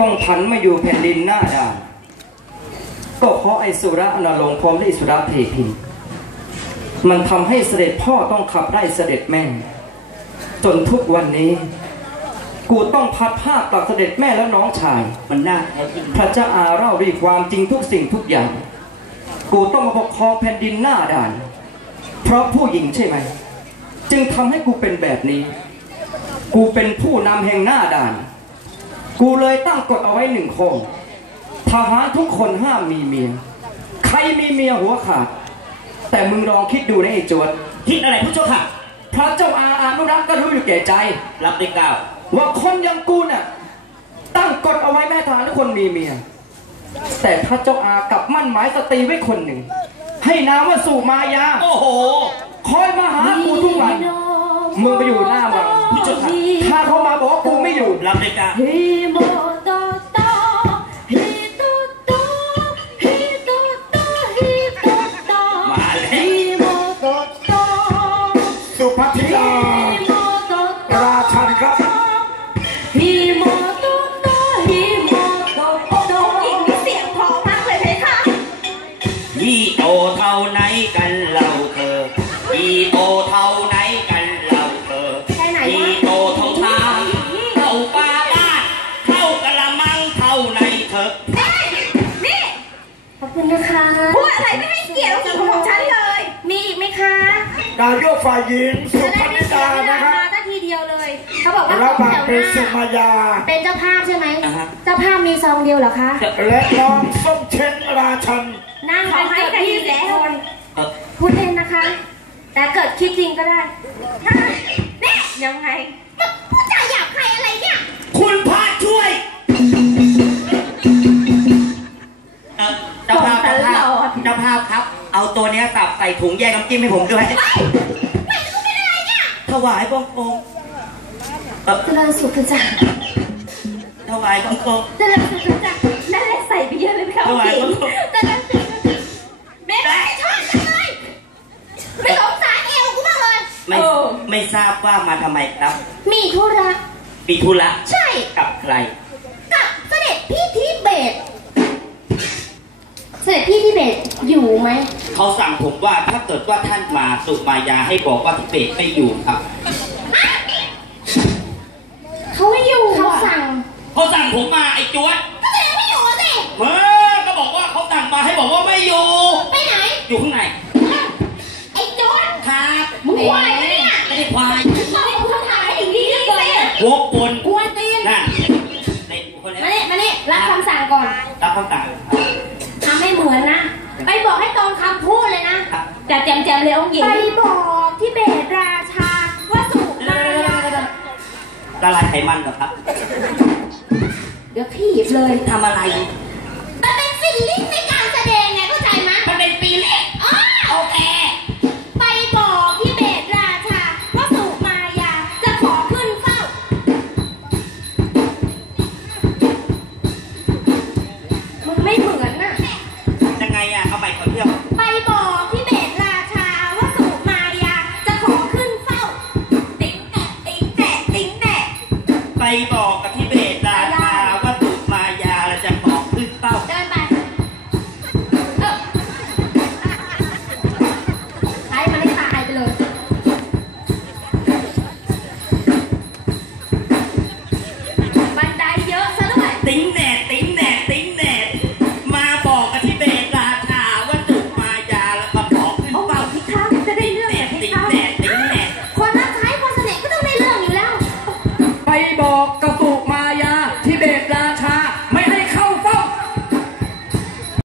ต้องพันมาอยู่แผ่นดินหน้าด่านก็เพราะไอสุระอนาลงพรมไอ้สุระเทพินมันทําให้เสด็จพ่อต้องขับไล่เสด็จแม่จนทุกวันนี้ กูต้องพัดภาพต่อเสด็จแม่และน้องชายมันน่าพระเจ้าอาเล่ารีความจริงทุกสิ่งทุกอย่าง กูต้องมาปกครองแผ่นดินหน้าด่าน เพราะผู้หญิงใช่ไหม จึงทําให้กูเป็นแบบนี้ กูเป็นผู้นําแห่งหน้าด่านกูเลยตั้งกฎเอาไว้หนึ่งคงทหารทุกคนห้ามมีเมียใครมีเมียหัวขาดแต่มึงลองคิดดูนะไอ้โจ๊ดคิดอะไรพู้เจ้าค่ะพระเจ้าอาอานุรักษ์ก็รู้อยู่แก่ใจ รับได้กล่าว ว่าคนยังกูน่ะตั้งกฎเอาไว้แม่ทหารทุกคนมีเมีย แต่พระเจ้าอากับมั่นหมายสตรีไว้คนหนึ่ง ให้น้ำว่าสู่มายาโอ้โห คอยมาหากูทุกวันมึงไปอยู่หน้ามาพี่จถ้าเขามาบอกกูไม่อยู่รับไม่กล้าอีโอเท่าไหนกันเราเธออีโอคะนายกฝ่ายหญิงสุภณิดานะครับเขาบอกว่าเขาเป็นสุมายา เป็นเจ้าภาพใช่ไหมเจ้าภาพมีซองเดียวเหรอคะและน้องส้มเช็นราชันนั่งกันให้กันที่แล้วพูดเล่นนะคะ แต่เกิดคิดจริงก็ได้ยังไงผู้ชายอยากใครอะไรเนี่ยคุณพรดใส่ถุงแยกน้ำจิ้มให้ผมด้วยใส่ถุงเป็นอะไรเนี่ย ถวายบองโกเจริญสุขจ้าถวายบองโกเจริญสุขจ้าแม่ใส่ไปเยอะเลยพี่เขาจริงแม่ชอบจเลยไม่สงสารเอวกูบ้างเลยไม่ ไม่ทราบว่ามาทำไมครับ มีธุระมีธุระ ใช่ กับใคร กับเสด็จพี่ทิเบตสด็จพี่ที่เบสอยู่ไหม เขาสั่งผมว่าถ้าเกิดว่าท่านมาสุมายาให้บอกว่าที่เบสไม่อยู่ครับ เขาไม่อยู่ เขาสั่ง เขาสั่งผมมาไอ้จวด ก็แสดงไม่อยู่สิเมื่อก็บอกว่าเขาสั่งมาให้บอกว่าไม่อยู่ ไปไหน อยู่ข้างในไอ้จวดครับมึงควายเนี่ยไม่ได้ควายมึงคูายถ่ายอย่างนี้เลยวกบนกวนตีนนั่ะมาเนี่ยมาเนี่ยรับคำสั่งก่อน รับคำสั่งอกให้ตอนคำพูดเลยนะ แต่แจมแจมเลยองค์หญิงไปบอกที่เบตราชา ว่าสูบมายาละลายไขมันเหรอครับ เดี๋ยวพี่หยิบเลยทำอะไรมันเป็นฟิ่งลี้